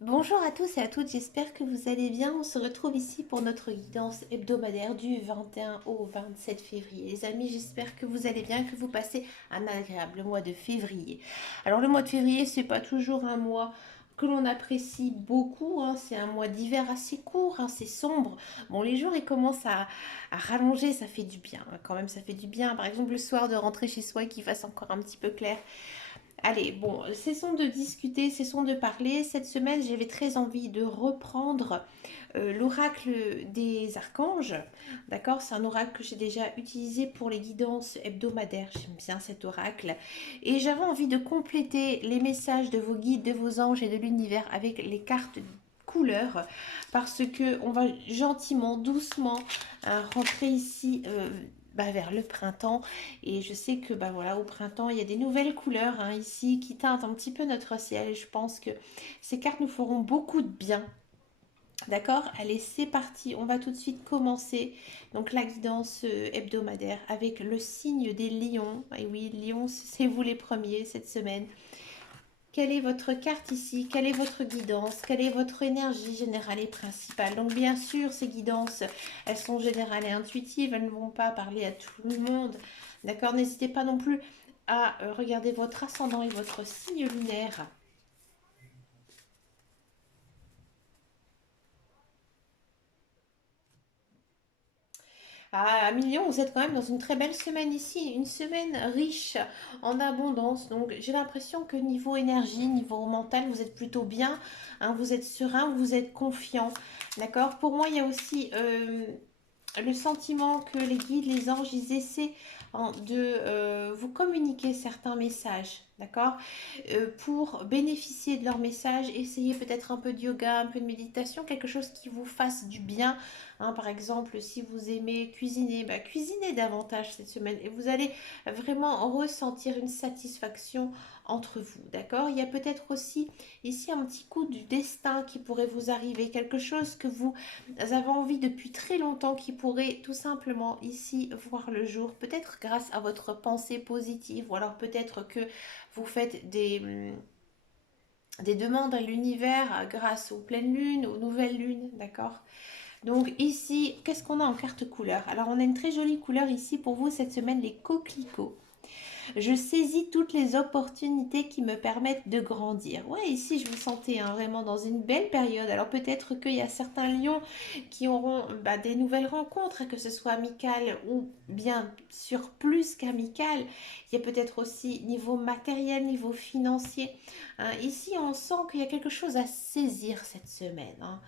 Bonjour à tous et à toutes, j'espère que vous allez bien. On se retrouve ici pour notre guidance hebdomadaire du 21 au 27 février. Les amis, j'espère que vous allez bien, que vous passez un agréable mois de février. Alors le mois de février, c'est pas toujours un mois que l'on apprécie beaucoup, hein. C'est un mois d'hiver assez court, hein. C'est sombre. Bon, les jours ils commencent à rallonger, ça fait du bien, hein. Quand même ça fait du bien. Par exemple le soir de rentrer chez soi et qu'il fasse encore un petit peu clair. Allez, bon, cessons de discuter, cessons de parler. Cette semaine, j'avais très envie de reprendre l'oracle des archanges. D'accord? C'est un oracle que j'ai déjà utilisé pour les guidances hebdomadaires. J'aime bien cet oracle. Et j'avais envie de compléter les messages de vos guides, de vos anges et de l'univers avec les cartes couleurs parce que on va gentiment, doucement rentrer ici vers le printemps. Et je sais que voilà, au printemps, il y a des nouvelles couleurs, hein, ici qui teintent un petit peu notre ciel. Et je pense que ces cartes nous feront beaucoup de bien. D'accord? Allez, c'est parti. On va tout de suite commencer donc la guidance hebdomadaire avec le signe des lions. Et oui, lions, c'est vous les premiers cette semaine. Quelle est votre carte ici? Quelle est votre guidance? Quelle est votre énergie générale et principale? Donc bien sûr, ces guidances, elles sont générales et intuitives, elles ne vont pas parler à tout le monde. D'accord? N'hésitez pas non plus à regarder votre ascendant et votre signe lunaire. À Million, vous êtes quand même dans une très belle semaine ici, une semaine riche en abondance. Donc j'ai l'impression que niveau énergie, niveau mental, vous êtes plutôt bien, hein, vous êtes serein, vous êtes confiant. D'accord? Pour moi, il y a aussi le sentiment que les guides, les anges, ils essaient de vous communiquer certains messages, d'accord. Pour bénéficier de leurs messages, essayez peut-être un peu de yoga, un peu de méditation, quelque chose qui vous fasse du bien, hein. Par exemple, si vous aimez cuisiner, cuisinez davantage cette semaine et vous allez vraiment ressentir une satisfaction entre vous, d'accord. Il y a peut-être aussi ici un petit coup du destin qui pourrait vous arriver, quelque chose que vous avez envie depuis très longtemps qui pourrait tout simplement ici voir le jour, peut-être grâce à votre pensée positive ou alors peut-être que vous faites des demandes à l'univers grâce aux pleines lunes, aux nouvelles lunes, d'accord. Donc ici, qu'est-ce qu'on a en carte couleur? Alors on a une très jolie couleur ici pour vous cette semaine, les coquelicots. Je saisis toutes les opportunités qui me permettent de grandir. Ouais, ici, je vous sentais, hein, vraiment dans une belle période. Alors peut-être qu'il y a certains lions qui auront des nouvelles rencontres, que ce soit amicales ou bien sûr plus qu'amicales. Il y a peut-être aussi niveau matériel, niveau financier, hein. Ici, on sent qu'il y a quelque chose à saisir cette semaine, hein.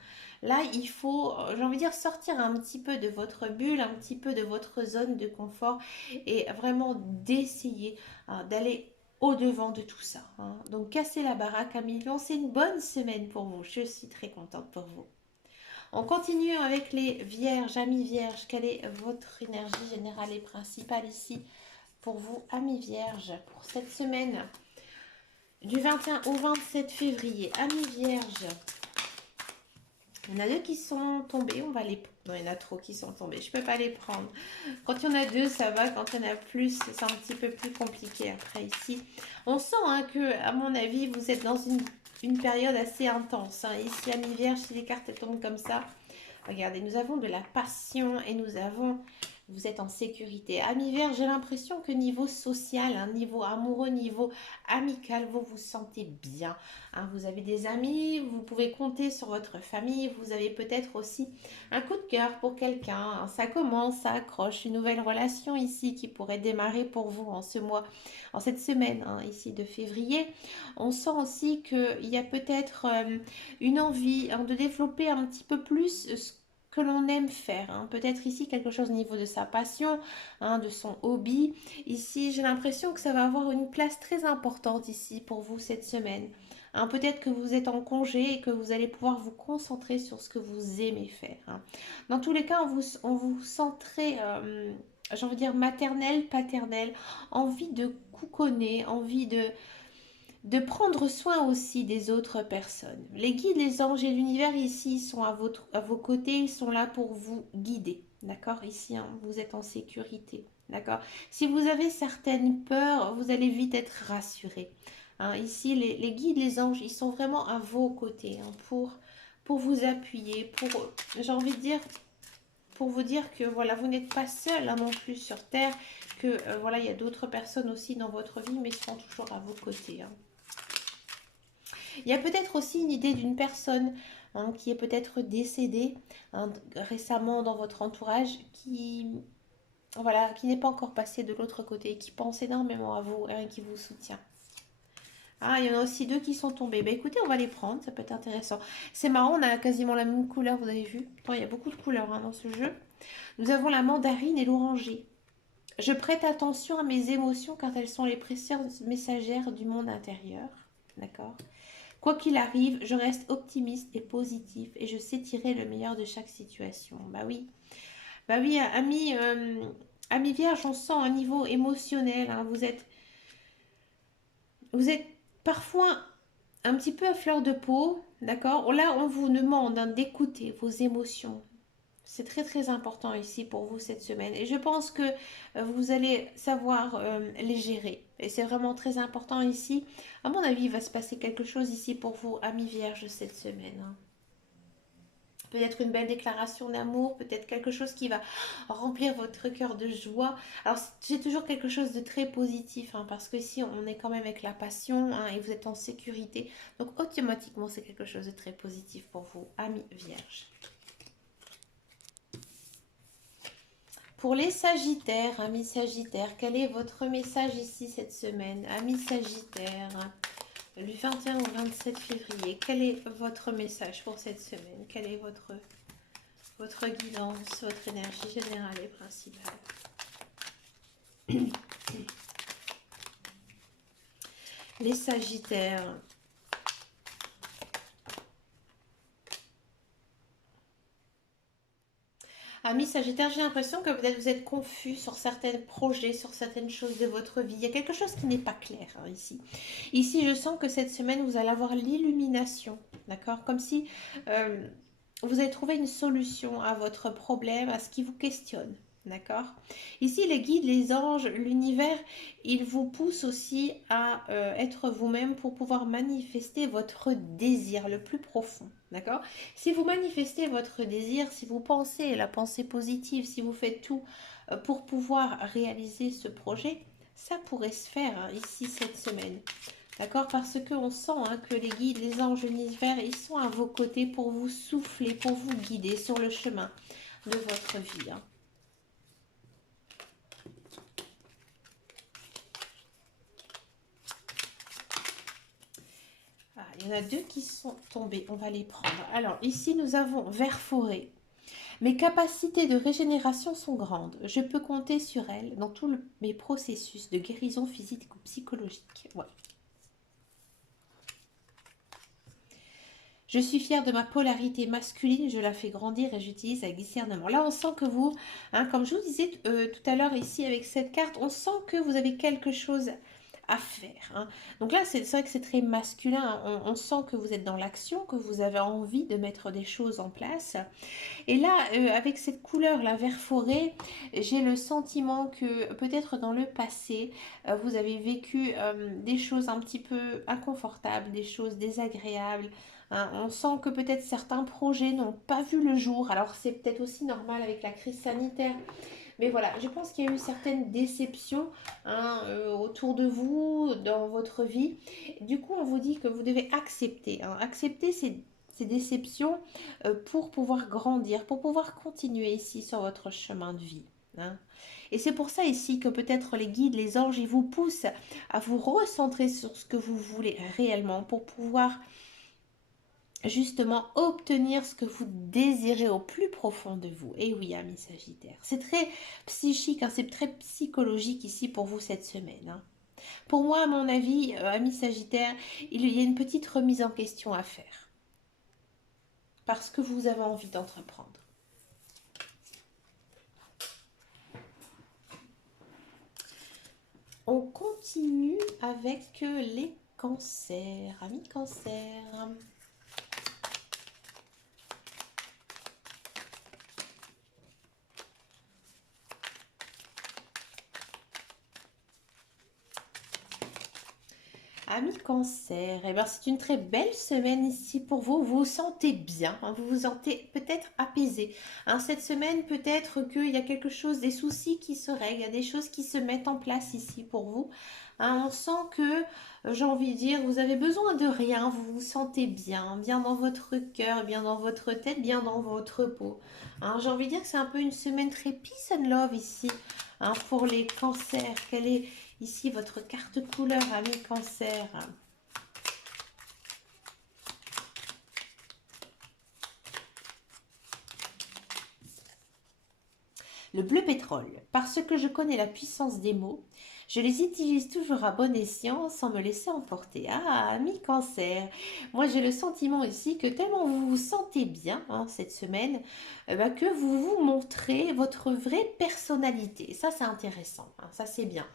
Là, il faut, j'ai envie de dire, sortir un petit peu de votre bulle, un petit peu de votre zone de confort et vraiment d'essayer, hein, d'aller au-devant de tout ça, hein. Donc, casser la baraque à millions, c'est une bonne semaine pour vous. Je suis très contente pour vous. On continue avec les vierges, amis vierges. Quelle est votre énergie générale et principale ici pour vous, amis vierges, pour cette semaine du 21 au 27 février? Amis vierges, il y en a deux qui sont tombés, on va les... Non, il y en a trop qui sont tombés, je peux pas les prendre. Quand il y en a deux, ça va. Quand il y en a plus, c'est un petit peu plus compliqué après ici. On sent, hein, que, à mon avis, vous êtes dans une période assez intense, hein. Ici, à mi-vierge, si les cartes tombent comme ça, regardez, nous avons de la passion et nous avons... Vous êtes en sécurité. Ami Vierge, j'ai l'impression que niveau social, hein, niveau amoureux, niveau amical, vous vous sentez bien, hein. Vous avez des amis, vous pouvez compter sur votre famille. Vous avez peut-être aussi un coup de cœur pour quelqu'un, hein. Ça commence, ça accroche. Une nouvelle relation ici qui pourrait démarrer pour vous en ce mois, en cette semaine, hein, ici de février. On sent aussi qu'il y a peut-être une envie, hein, de développer un petit peu plus ce que l'on aime faire, hein. Peut-être ici quelque chose au niveau de sa passion, hein, de son hobby. Ici, j'ai l'impression que ça va avoir une place très importante ici pour vous cette semaine, hein. Peut-être que vous êtes en congé et que vous allez pouvoir vous concentrer sur ce que vous aimez faire, hein. Dans tous les cas, on vous sent très, j'ai envie de dire maternel, paternel, envie de couconner, envie de prendre soin aussi des autres personnes. Les guides, les anges et l'univers ici sont à vos côtés, ils sont là pour vous guider. D'accord? Ici, hein, vous êtes en sécurité. D'accord? Si vous avez certaines peurs, vous allez vite être rassuré, hein. Ici, les guides, les anges, ils sont vraiment à vos côtés, hein, pour vous appuyer, j'ai envie de dire, pour vous dire que voilà, vous n'êtes pas seul, hein, non plus sur Terre, que voilà, il y a d'autres personnes aussi dans votre vie, mais ils seront toujours à vos côtés, hein. Il y a peut-être aussi une idée d'une personne, hein, qui est peut-être décédée, hein, récemment dans votre entourage, qui voilà, qui n'est pas encore passé de l'autre côté, qui pense énormément à vous, hein, et qui vous soutient. Ah, il y en a aussi deux qui sont tombés. Bah écoutez, on va les prendre, ça peut être intéressant. C'est marrant, on a quasiment la même couleur, vous avez vu. Pourtant, il y a beaucoup de couleurs, hein, dans ce jeu. Nous avons la mandarine et l'oranger. Je prête attention à mes émotions car elles sont les précieuses messagères du monde intérieur. D'accord. Quoi qu'il arrive, je reste optimiste et positif et je sais tirer le meilleur de chaque situation. Bah oui, ami vierge, on sent un niveau émotionnel, hein. Vous êtes parfois un petit peu à fleur de peau, d'accord? Là, on vous demande, hein, d'écouter vos émotions. C'est très très important ici pour vous cette semaine. Et je pense que vous allez savoir les gérer. Et c'est vraiment très important ici. À mon avis, il va se passer quelque chose ici pour vous, amis vierges, cette semaine, hein. Peut-être une belle déclaration d'amour, peut-être quelque chose qui va remplir votre cœur de joie. Alors, j'ai toujours quelque chose de très positif, hein, parce que ici, on est quand même avec la passion, hein, et vous êtes en sécurité. Donc, automatiquement, c'est quelque chose de très positif pour vous, amis vierges. Pour les Sagittaires, amis Sagittaires, quel est votre message ici cette semaine? Amis Sagittaires, du 21 au 27 février, quel est votre message pour cette semaine? Quelle est votre guidance, votre énergie générale et principale? Les Sagittaires. Amis Sagittaire, j'ai l'impression que peut-être vous êtes confus sur certains projets, sur certaines choses de votre vie. Il y a quelque chose qui n'est pas clair, hein, ici. Ici, je sens que cette semaine, vous allez avoir l'illumination, d'accord? Comme si vous avez trouvé une solution à votre problème, à ce qui vous questionne. D'accord. Ici, les guides, les anges, l'univers, ils vous poussent aussi à être vous-même pour pouvoir manifester votre désir le plus profond. D'accord. Si vous manifestez votre désir, si vous pensez la pensée positive, si vous faites tout pour pouvoir réaliser ce projet, ça pourrait se faire, hein, ici cette semaine. D'accord. Parce qu'on sent, hein, que les guides, les anges, l'univers, ils sont à vos côtés pour vous souffler, pour vous guider sur le chemin de votre vie, hein. Ah, il y en a deux qui sont tombés, on va les prendre. Alors ici nous avons vert forêt. Mes capacités de régénération sont grandes. Je peux compter sur elles dans tous mes processus de guérison physique ou psychologique. Ouais. Je suis fière de ma polarité masculine, je la fais grandir et j'utilise avec discernement. Là, on sent que vous, hein, comme je vous disais tout à l'heure ici avec cette carte, on sent que vous avez quelque chose à faire, hein. Donc là, c'est vrai que c'est très masculin. On sent que vous êtes dans l'action, que vous avez envie de mettre des choses en place. Et là, avec cette couleur, la vert forêt, j'ai le sentiment que peut-être dans le passé, vous avez vécu des choses un petit peu inconfortables, des choses désagréables, hein. On sent que peut-être certains projets n'ont pas vu le jour. Alors c'est peut-être aussi normal avec la crise sanitaire. Mais voilà, je pense qu'il y a eu certaines déceptions, hein, autour de vous, dans votre vie. Du coup, on vous dit que vous devez accepter, hein, accepter ces déceptions pour pouvoir grandir, pour pouvoir continuer ici sur votre chemin de vie, hein. Et c'est pour ça ici que peut-être les guides, les anges, ils vous poussent à vous recentrer sur ce que vous voulez réellement pour pouvoir justement obtenir ce que vous désirez au plus profond de vous. Et oui, amis Sagittaire, c'est très psychique, hein, c'est très psychologique ici pour vous cette semaine, hein. Pour moi, à mon avis, amis Sagittaire, il y a une petite remise en question à faire parce que vous avez envie d'entreprendre. On continue avec les cancers, amis cancers. Amis Cancer, eh ben, c'est une très belle semaine ici pour vous. Vous vous sentez bien, hein, vous vous sentez peut-être apaisé. Hein, cette semaine, peut-être qu'il y a quelque chose, des soucis qui se règlent, il y a des choses qui se mettent en place ici pour vous. Hein, on sent que, j'ai envie de dire, vous avez besoin de rien, vous vous sentez bien, bien dans votre cœur, bien dans votre tête, bien dans votre peau. Hein, j'ai envie de dire que c'est un peu une semaine très peace and love ici, hein, pour les cancers. Quelle est ici votre carte couleur, ami Cancer? Le bleu pétrole. Parce que je connais la puissance des mots, je les utilise toujours à bon escient sans me laisser emporter. Ah, ami Cancer. Moi, j'ai le sentiment ici que tellement vous vous sentez bien, hein, cette semaine, que vous vous montrez votre vraie personnalité. Ça, c'est intéressant. Hein, ça, c'est bien.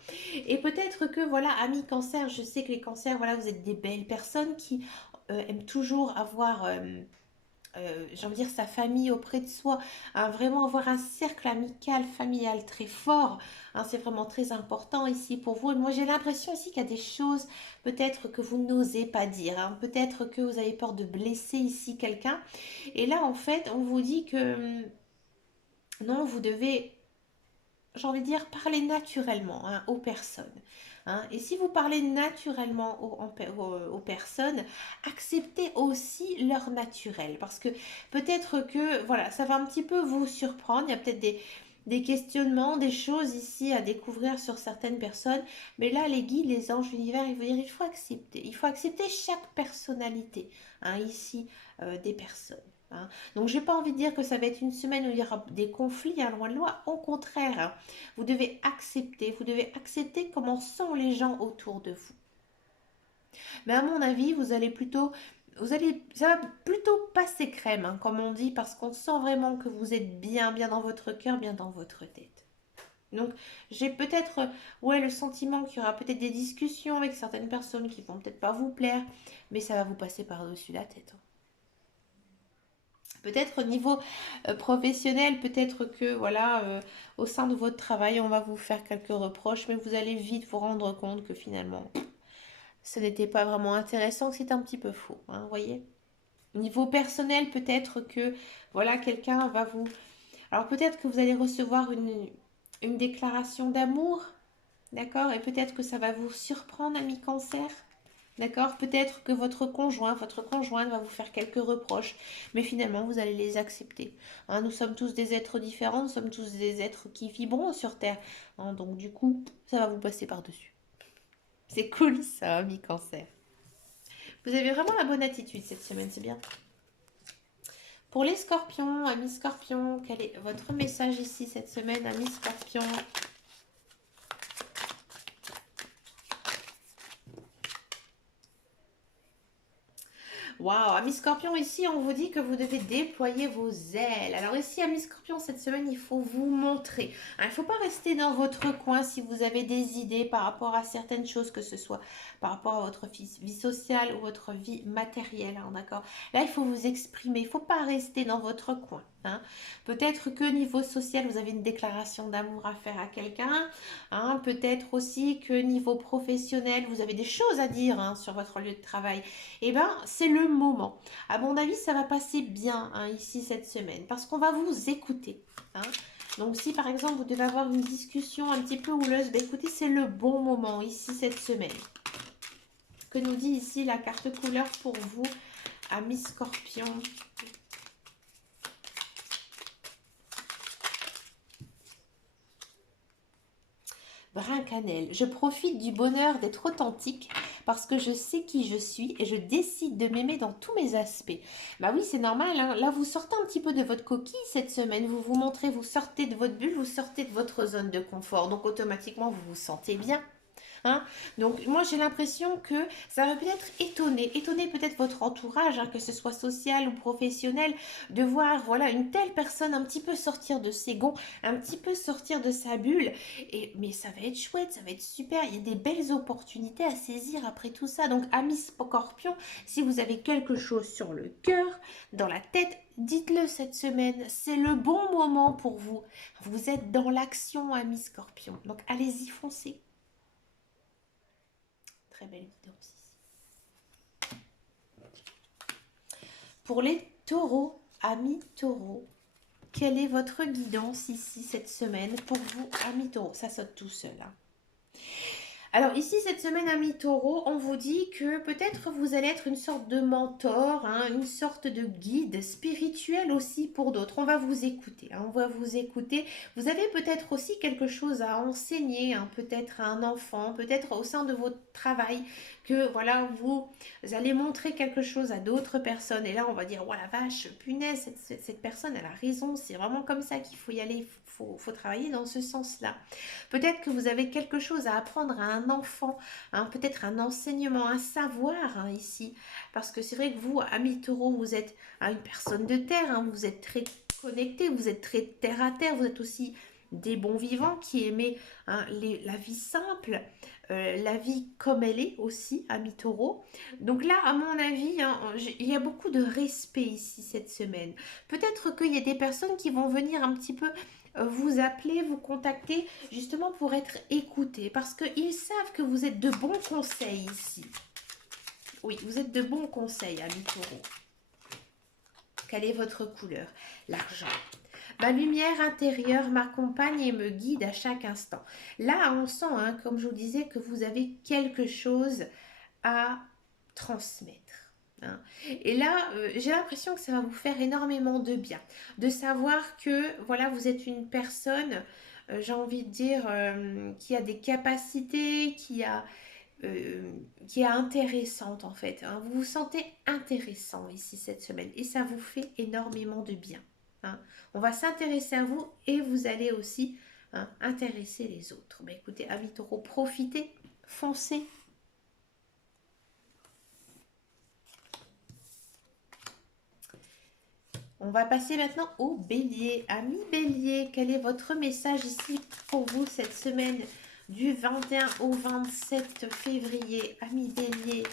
Et peut-être que, voilà, ami Cancer, je sais que les cancers, voilà, vous êtes des belles personnes qui aiment toujours avoir... j'ai envie de dire sa famille auprès de soi, hein, vraiment avoir un cercle amical, familial très fort, hein, c'est vraiment très important ici pour vous. Et moi j'ai l'impression ici qu'il y a des choses peut-être que vous n'osez pas dire, hein, peut-être que vous avez peur de blesser ici quelqu'un. Et là en fait on vous dit que non, vous devez, j'ai envie de dire, parler naturellement, hein, aux personnes. Hein. Et si vous parlez naturellement aux personnes, acceptez aussi leur naturel. Parce que peut-être que, voilà, ça va un petit peu vous surprendre. Il y a peut-être des questionnements, des choses ici à découvrir sur certaines personnes. Mais là, les guides, les anges, l'univers, ils vont dire, il faut accepter. Il faut accepter chaque personnalité, hein, ici, des personnes. Hein. Donc, j'ai pas envie de dire que ça va être une semaine où il y aura des conflits, hein, loin de là. Au contraire, hein, vous devez accepter comment sont les gens autour de vous. Mais à mon avis, ça va plutôt passer crème, hein, comme on dit, parce qu'on sent vraiment que vous êtes bien, bien dans votre cœur, bien dans votre tête. Donc, j'ai peut-être, ouais, le sentiment qu'il y aura peut-être des discussions avec certaines personnes qui vont peut-être pas vous plaire, mais ça va vous passer par-dessus la tête. Hein. Peut-être au niveau professionnel, peut-être que voilà, au sein de votre travail, on va vous faire quelques reproches, mais vous allez vite vous rendre compte que finalement, ce n'était pas vraiment intéressant, que c'est un petit peu faux, hein, vous voyez. Niveau personnel, peut-être que voilà, quelqu'un va vous... Alors peut-être que vous allez recevoir une déclaration d'amour, d'accord? Et peut-être que ça va vous surprendre, ami Cancer. D'accord? Peut-être que votre conjointe va vous faire quelques reproches, mais finalement, vous allez les accepter. Hein, nous sommes tous des êtres différents, nous sommes tous des êtres qui vibrons sur Terre. Hein, donc, du coup, ça va vous passer par-dessus. C'est cool, ça, ami Cancer. Vous avez vraiment la bonne attitude cette semaine, c'est bien. Pour les scorpions, amis scorpions, quel est votre message ici cette semaine, amis scorpions? Waouh, Amis Scorpion, ici on vous dit que vous devez déployer vos ailes. Alors ici, Amis Scorpion, cette semaine, il faut vous montrer. Hein, il ne faut pas rester dans votre coin si vous avez des idées par rapport à certaines choses, que ce soit par rapport à votre vie sociale ou votre vie matérielle. Hein, d'accord? Là, il faut vous exprimer. Il ne faut pas rester dans votre coin. Hein. Peut-être que niveau social, vous avez une déclaration d'amour à faire à quelqu'un. Hein. Peut-être aussi que niveau professionnel, vous avez des choses à dire, hein, sur votre lieu de travail. Eh bien, c'est le moment. À mon avis, ça va passer bien, hein, ici cette semaine parce qu'on va vous écouter. Hein. Donc, si par exemple vous devez avoir une discussion un petit peu houleuse, ben, écoutez, c'est le bon moment ici cette semaine. Que nous dit ici la carte couleur pour vous, amis Scorpion? Brun cannelle. Je profite du bonheur d'être authentique parce que je sais qui je suis et je décide de m'aimer dans tous mes aspects. Bah oui, c'est normal, hein. Là, vous sortez un petit peu de votre coquille cette semaine. Vous vous montrez, vous sortez de votre bulle, vous sortez de votre zone de confort. Donc, automatiquement, vous vous sentez bien. Hein. Donc moi j'ai l'impression que ça va peut-être étonner peut-être votre entourage, hein, que ce soit social ou professionnel, de voir voilà une telle personne un petit peu sortir de ses gonds, un petit peu sortir de sa bulle. Mais ça va être chouette, ça va être super. Il y a des belles opportunités à saisir après tout ça. Donc amis Scorpion, si vous avez quelque chose sur le cœur, dans la tête, dites-le cette semaine. C'est le bon moment pour vous. Vous êtes dans l'action, amis Scorpion. Donc allez-y, foncez. Très belle vidéo aussi. Pour les taureaux, amis taureaux, quelle est votre guidance ici cette semaine pour vous, amis taureaux? Ça saute tout seul, hein. Alors ici, cette semaine, amis taureau, on vous dit que peut-être vous allez être une sorte de mentor, hein, une sorte de guide spirituel aussi pour d'autres. On va vous écouter, hein, on va vous écouter. Vous avez peut-être aussi quelque chose à enseigner, hein, peut-être à un enfant, peut-être au sein de votre travail, que voilà, vous allez montrer quelque chose à d'autres personnes. Et là, on va dire, oh la vache, punaise, cette personne, elle a raison, c'est vraiment comme ça qu'il faut y aller, faut travailler dans ce sens-là. Peut-être que vous avez quelque chose à apprendre à un enfant, hein, peut-être un enseignement, un savoir, hein, ici. Parce que c'est vrai que vous, amis taureaux, vous êtes, hein, une personne de terre, hein, vous êtes très connecté, vous êtes très terre à terre, vous êtes aussi des bons vivants qui aimaient, hein, la vie simple, la vie comme elle est aussi, amis taureaux. Donc là, à mon avis, hein, il y a beaucoup de respect ici cette semaine. Peut-être qu'il y a des personnes qui vont venir un petit peu vous appeler, vous contacter, justement pour être écoutés, parce qu'ils savent que vous êtes de bons conseils ici. Oui, vous êtes de bons conseils, amis taureaux. Quelle est votre couleur? L'argent. Ma lumière intérieure m'accompagne et me guide à chaque instant. Là, on sent, hein, comme je vous disais, que vous avez quelque chose à transmettre, hein. Et là, j'ai l'impression que ça va vous faire énormément de bien. De savoir que, voilà, vous êtes une personne, j'ai envie de dire, qui a des capacités, qui est intéressante en fait, hein. Vous vous sentez intéressant ici cette semaine et ça vous fait énormément de bien, hein. On va s'intéresser à vous et vous allez aussi, hein, intéresser les autres. Bah, écoutez, amis taureaux, profitez, foncez. On va passer maintenant au bélier. Amis bélier, quel est votre message ici pour vous cette semaine du 21 au 27 février? Amis bélier.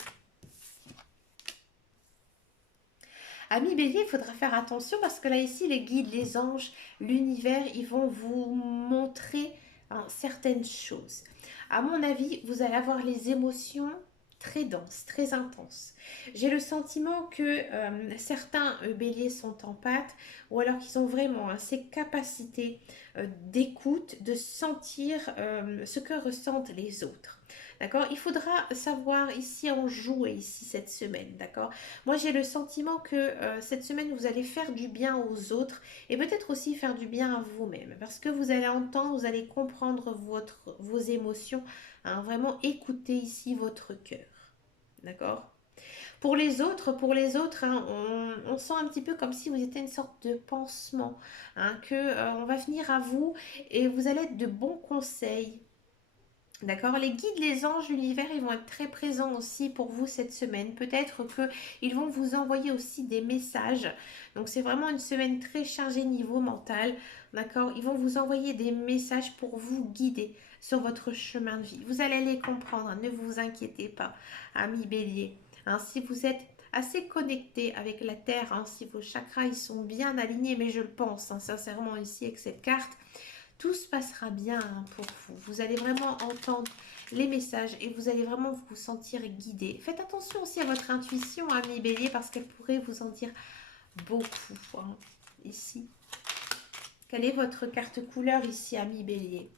Amis bélier, il faudra faire attention parce que là ici, les guides, les anges, l'univers, ils vont vous montrer, hein, certaines choses. À mon avis, vous allez avoir les émotions très denses, très intenses. J'ai le sentiment que certains béliers sont en pâte ou alors qu'ils ont vraiment, hein, ces capacités d'écoute, de sentir ce que ressentent les autres. D'accord? Il faudra savoir ici en jouer ici cette semaine. D'accord? Moi, j'ai le sentiment que cette semaine, vous allez faire du bien aux autres et peut-être aussi faire du bien à vous-même parce que vous allez entendre, vous allez comprendre vos émotions, hein, vraiment écouter ici votre cœur. D'accord? Pour les autres, hein, on sent un petit peu comme si vous étiez une sorte de pansement, hein, que on va venir à vous et vous allez être de bons conseils. D'accord? Les guides, les anges, l'univers, ils vont être très présents aussi pour vous cette semaine. Peut-être qu'ils vont vous envoyer aussi des messages. Donc c'est vraiment une semaine très chargée niveau mental. D'accord? Ils vont vous envoyer des messages pour vous guider sur votre chemin de vie. Vous allez les comprendre, hein, ne vous inquiétez pas, amis bélier. Hein, si vous êtes assez connecté avec la terre, hein, si vos chakras ils sont bien alignés, mais je le pense, hein, sincèrement ici avec cette carte, tout se passera bien, hein, pour vous. Vous allez vraiment entendre les messages et vous allez vraiment vous sentir guidé. Faites attention aussi à votre intuition, amis bélier, parce qu'elle pourrait vous en dire beaucoup, hein, ici. Quelle est votre carte couleur ici, amis bélier?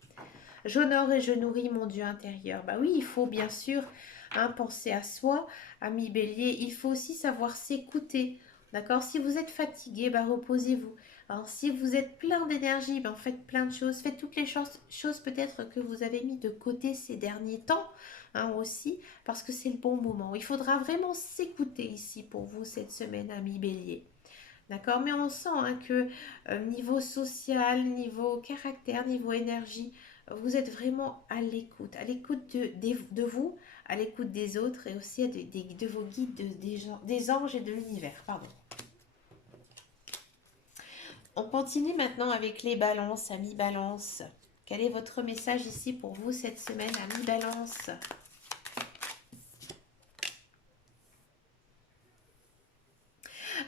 J'honore et je nourris mon Dieu intérieur. Bah oui, il faut bien sûr, hein, penser à soi, ami bélier. Il faut aussi savoir s'écouter. D'accord? Si vous êtes fatigué, bah reposez-vous. Alors, si vous êtes plein d'énergie, bah faites plein de choses. Faites toutes les choses peut-être que vous avez mis de côté ces derniers temps, hein, aussi, parce que c'est le bon moment. Il faudra vraiment s'écouter ici pour vous cette semaine, ami bélier. D'accord? Mais on sent, hein, que niveau social, niveau caractère, niveau énergie, vous êtes vraiment à l'écoute de vous, à l'écoute des autres et aussi de vos guides, des anges et de l'univers. Pardon. On continue maintenant avec les balances, amis balance. Quel est votre message ici pour vous cette semaine, amis balance?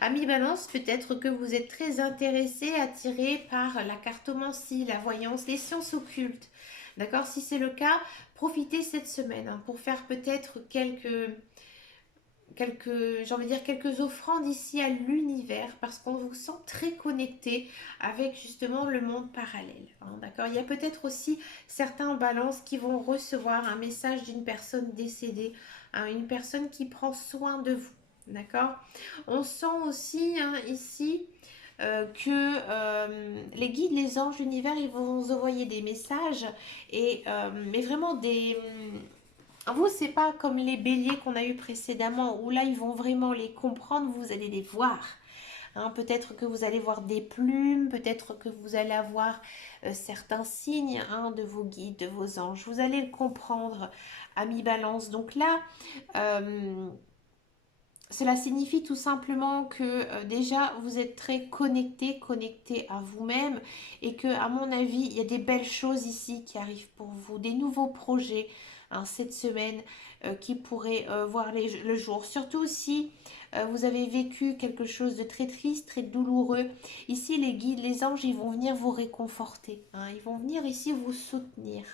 Amis balance, peut-être que vous êtes très intéressé, attiré par la cartomancie, la voyance, les sciences occultes. D'accord? Si c'est le cas, profitez cette semaine, hein, pour faire peut-être j'ai envie de dire quelques offrandes ici à l'univers parce qu'on vous sent très connecté avec justement le monde parallèle. Hein, d'accord? Il y a peut-être aussi certains balances qui vont recevoir un message d'une personne décédée, hein, une personne qui prend soin de vous. D'accord? On sent aussi hein, ici que les guides, les anges, l'univers, ils vont vous envoyer des messages mais vraiment des vous, c'est pas comme les béliers qu'on a eu précédemment, où là, ils vont vraiment les comprendre, vous allez les voir. Hein, peut-être que vous allez voir des plumes, peut-être que vous allez avoir certains signes hein, de vos guides, de vos anges. Vous allez le comprendre à mi-balance. Donc là, euh, cela signifie tout simplement que déjà vous êtes très connecté à vous-même et que à mon avis il y a des belles choses ici qui arrivent pour vous, des nouveaux projets hein, cette semaine qui pourraient voir le jour. Surtout si vous avez vécu quelque chose de très triste, très douloureux. Ici les guides, les anges, ils vont venir vous réconforter. Hein, ils vont venir ici vous soutenir.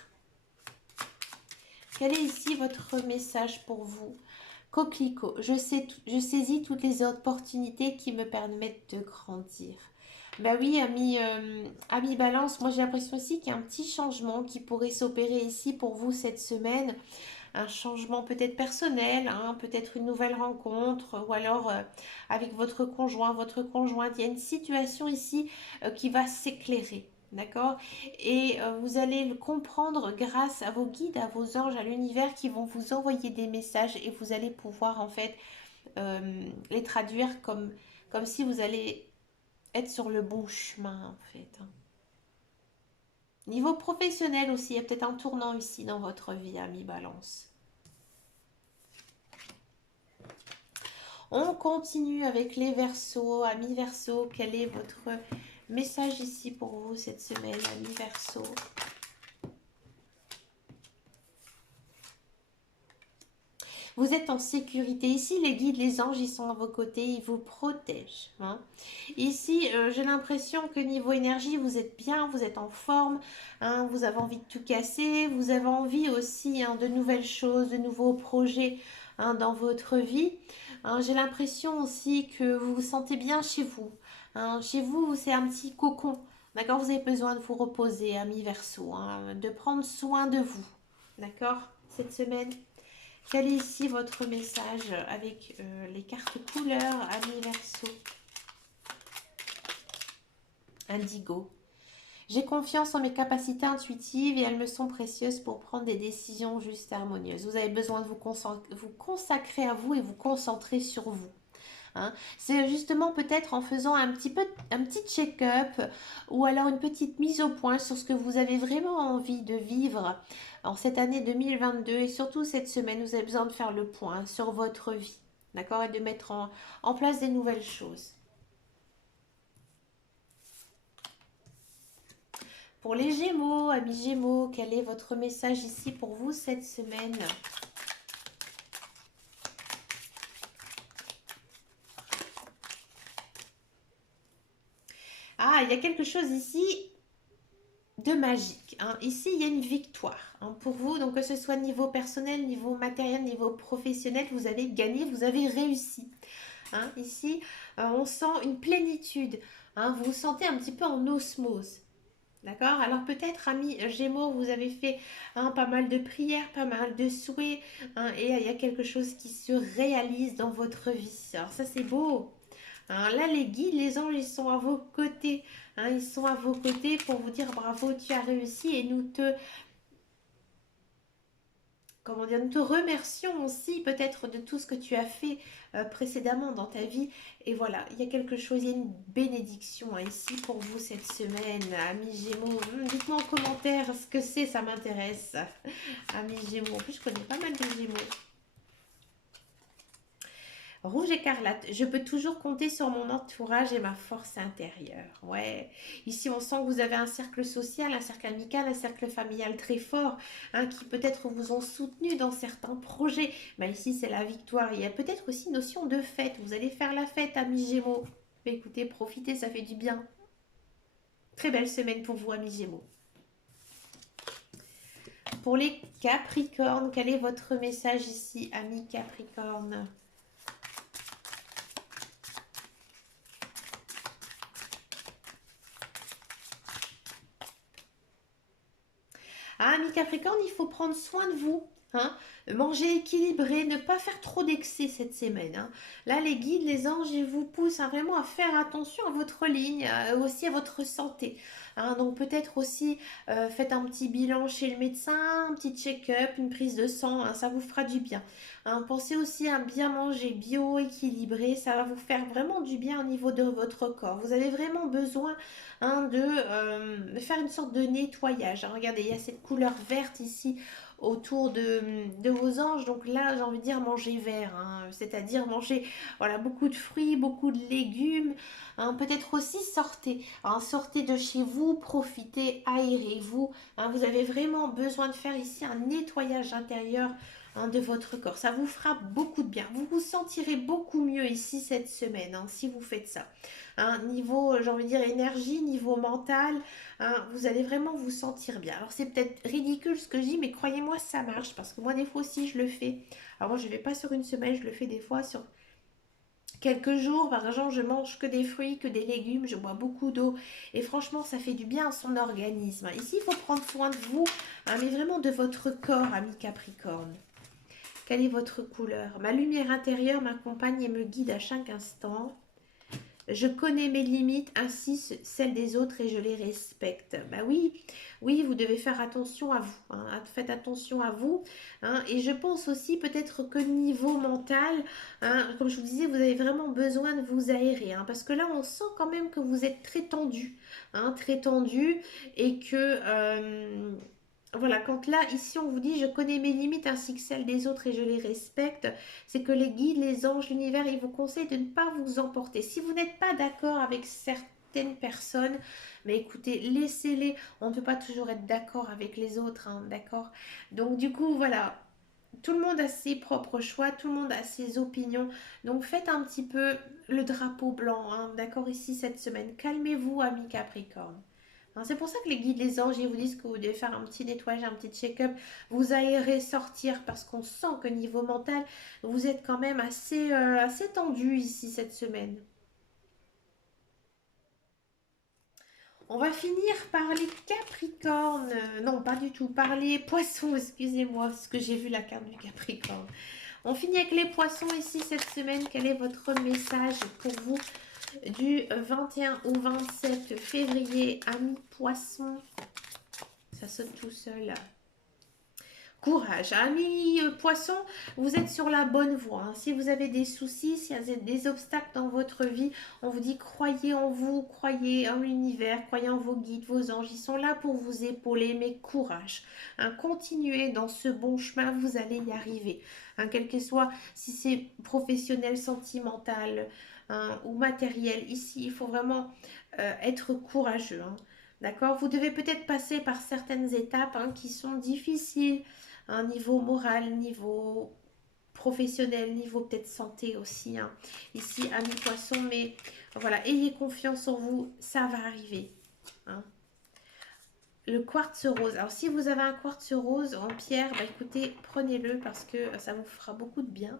Quel est ici votre message pour vous? Coquelicot, je saisis toutes les opportunités qui me permettent de grandir. Bah oui, ami Balance, moi j'ai l'impression aussi qu'il y a un petit changement qui pourrait s'opérer ici pour vous cette semaine. Un changement peut-être personnel, hein, peut-être une nouvelle rencontre, ou alors avec votre conjoint, votre conjointe. Il y a une situation ici qui va s'éclairer. D'accord? Et vous allez le comprendre grâce à vos guides, à vos anges, à l'univers qui vont vous envoyer des messages et vous allez pouvoir en fait les traduire comme si vous allez être sur le bon chemin en fait. Hein. Niveau professionnel aussi, il y a peut-être un tournant ici dans votre vie, ami Balance. On continue avec les Verseaux, amis Verseaux. Quel est votre message ici pour vous cette semaine, amis Verseaux? Vous êtes en sécurité. Ici, les guides, les anges, ils sont à vos côtés, ils vous protègent. Hein. Ici, j'ai l'impression que niveau énergie, vous êtes bien, vous êtes en forme, hein, vous avez envie de tout casser, vous avez envie aussi hein, de nouvelles choses, de nouveaux projets hein, dans votre vie. Hein, j'ai l'impression aussi que vous vous sentez bien chez vous. Hein. Chez vous, c'est un petit cocon. D'accord? Vous avez besoin de vous reposer, amis Verseau, hein, de prendre soin de vous. D'accord? Cette semaine. Quel est ici votre message avec les cartes couleurs, amis Verseau? Indigo. J'ai confiance en mes capacités intuitives et elles me sont précieuses pour prendre des décisions justes et harmonieuses. Vous avez besoin de vous consacrer à vous et vous concentrer sur vous. Hein. C'est justement peut-être en faisant un petit check-up ou alors une petite mise au point sur ce que vous avez vraiment envie de vivre en cette année 2022 et surtout cette semaine, vous avez besoin de faire le point sur votre vie, d'accord, et de mettre en place des nouvelles choses. Pour les Gémeaux, amis Gémeaux, quel est votre message ici pour vous cette semaine? Ah, il y a quelque chose ici de magique. Hein. Ici, il y a une victoire hein, pour vous. Donc, que ce soit niveau personnel, niveau matériel, niveau professionnel, vous avez gagné, vous avez réussi. Hein. Ici, on sent une plénitude. Hein. Vous vous sentez un petit peu en osmose. D'accord? Alors peut-être, amis Gémeaux, vous avez fait hein, pas mal de prières, pas mal de souhaits, hein, et il y a quelque chose qui se réalise dans votre vie. Alors ça, c'est beau. Hein, là, les guides, les anges, ils sont à vos côtés. Hein, ils sont à vos côtés pour vous dire bravo, tu as réussi et comment dire, nous te remercions aussi peut-être de tout ce que tu as fait précédemment dans ta vie. Et voilà, il y a quelque chose, il y a une bénédiction hein, ici pour vous cette semaine, amis Gémeaux. Dites-moi en commentaire ce que c'est, ça m'intéresse. Amis Gémeaux, en plus je connais pas mal de Gémeaux. Rouge écarlate, je peux toujours compter sur mon entourage et ma force intérieure. Ouais, ici on sent que vous avez un cercle social, un cercle amical, un cercle familial très fort, hein, qui peut-être vous ont soutenu dans certains projets. Mais ici c'est la victoire. Il y a peut-être aussi une notion de fête. Vous allez faire la fête, amis Gémeaux. Mais écoutez, profitez, ça fait du bien. Très belle semaine pour vous, amis Gémeaux. Pour les Capricornes, quel est votre message ici, amis Capricornes? Capricorne, il faut prendre soin de vous. Hein, manger équilibré, ne pas faire trop d'excès cette semaine. Hein. Là, les guides, les anges, ils vous poussent hein, vraiment à faire attention à votre ligne, aussi à votre santé. Hein. Donc peut-être aussi faites un petit bilan chez le médecin, un petit check-up, une prise de sang, hein, ça vous fera du bien. Hein. Pensez aussi à bien manger bio, équilibré, ça va vous faire vraiment du bien au niveau de votre corps. Vous avez vraiment besoin hein, de faire une sorte de nettoyage. Hein. Regardez, il y a cette couleur verte ici autour de vos anges. Donc là, j'ai envie de dire manger vert, hein, c'est-à-dire manger voilà, beaucoup de fruits, beaucoup de légumes. Hein, peut-être aussi sortez, hein, sortez de chez vous, profitez, aérez-vous. Hein, vous avez vraiment besoin de faire ici un nettoyage intérieur hein, de votre corps. Ça vous fera beaucoup de bien. Vous vous sentirez beaucoup mieux ici cette semaine hein, si vous faites ça. Hein, niveau, j'ai envie de dire, énergie, niveau mental, hein, vous allez vraiment vous sentir bien. Alors c'est peut-être ridicule ce que je dis, mais croyez-moi, ça marche. Parce que moi, des fois aussi, je le fais. Alors moi, je ne vais pas sur une semaine, je le fais des fois sur quelques jours. Par exemple, je mange que des fruits, que des légumes, je bois beaucoup d'eau. Et franchement, ça fait du bien à son organisme. Ici, il faut prendre soin de vous, hein, mais vraiment de votre corps, ami Capricorne. Quelle est votre couleur? Ma lumière intérieure m'accompagne et me guide à chaque instant. Je connais mes limites ainsi celles des autres et je les respecte. Bah oui, oui, vous devez faire attention à vous. Hein, faites attention à vous. Hein, et je pense aussi peut-être que niveau mental, hein, comme je vous disais, vous avez vraiment besoin de vous aérer. Hein, parce que là, on sent quand même que vous êtes très tendu et que voilà, quand là, ici, on vous dit, je connais mes limites ainsi que celles des autres et je les respecte, c'est que les guides, les anges, l'univers, ils vous conseillent de ne pas vous emporter. Si vous n'êtes pas d'accord avec certaines personnes, mais écoutez, laissez-les. On ne peut pas toujours être d'accord avec les autres, hein, d'accord? Donc, du coup, voilà. Tout le monde a ses propres choix, tout le monde a ses opinions. Donc, faites un petit peu le drapeau blanc, hein, d'accord, ici, cette semaine. Calmez-vous, amis Capricorne. Hein, c'est pour ça que les guides, les anges, ils vous disent que vous devez faire un petit nettoyage, un petit check-up, vous aérer, sortir, parce qu'on sent que niveau mental, vous êtes quand même assez tendu ici cette semaine. On va finir par les Capricornes. Non, pas du tout. Par les Poissons, excusez-moi, parce que j'ai vu la carte du Capricorne. On finit avec les Poissons ici cette semaine. Quel est votre message pour vous du 21 au 27 février, amis Poissons? Ça saute tout seul. Courage. Amis poissons, vous êtes sur la bonne voie. Hein. Si vous avez des soucis, s'il y a des obstacles dans votre vie, on vous dit croyez en vous, croyez en l'univers, croyez en vos guides, vos anges. Ils sont là pour vous épauler, mais courage. Hein. Continuez dans ce bon chemin, vous allez y arriver. Hein. Quel que soit, si c'est professionnel, sentimental hein, ou matériel, ici, il faut vraiment être courageux. Hein. D'accord? Vous devez peut-être passer par certaines étapes hein, qui sont difficiles, un niveau moral, niveau professionnel, niveau peut-être santé aussi. Hein. Ici, amis poissons, mais voilà, ayez confiance en vous, ça va arriver. Hein. Le quartz rose. Alors, si vous avez un quartz rose en pierre, bah, écoutez, prenez-le parce que ça vous fera beaucoup de bien.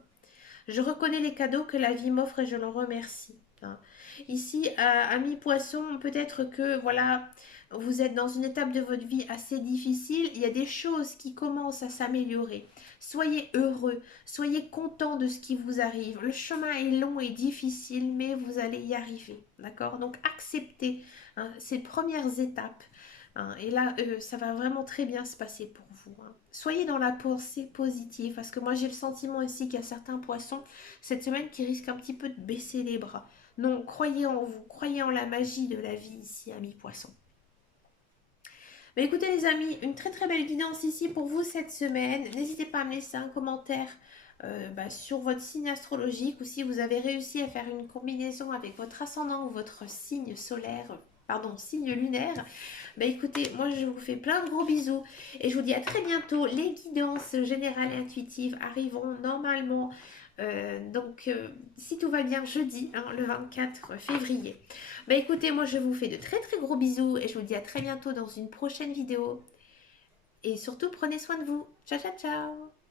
Je reconnais les cadeaux que la vie m'offre et je l'en remercie. Hein. Ici, amis poissons, peut-être que voilà, vous êtes dans une étape de votre vie assez difficile. Il y a des choses qui commencent à s'améliorer. Soyez heureux, soyez content de ce qui vous arrive. Le chemin est long et difficile, mais vous allez y arriver. D'accord? Donc acceptez hein, ces premières étapes. Hein, et là, ça va vraiment très bien se passer pour vous. Hein. Soyez dans la pensée positive, parce que moi j'ai le sentiment ici qu'il y a certains poissons cette semaine qui risquent un petit peu de baisser les bras. Non, croyez en vous, croyez en la magie de la vie ici, amis poissons. Mais écoutez les amis, une très très belle guidance ici pour vous cette semaine. N'hésitez pas à me laisser un commentaire sur votre signe astrologique ou si vous avez réussi à faire une combinaison avec votre ascendant ou votre signe solaire, pardon, signe lunaire. Bah écoutez, moi je vous fais plein de gros bisous et je vous dis à très bientôt. Les guidances générales et intuitives arriveront normalement. Si tout va bien, jeudi, hein, le 24 février. Bah écoutez, moi je vous fais de très très gros bisous et je vous dis à très bientôt dans une prochaine vidéo. Et surtout, prenez soin de vous. Ciao, ciao, ciao!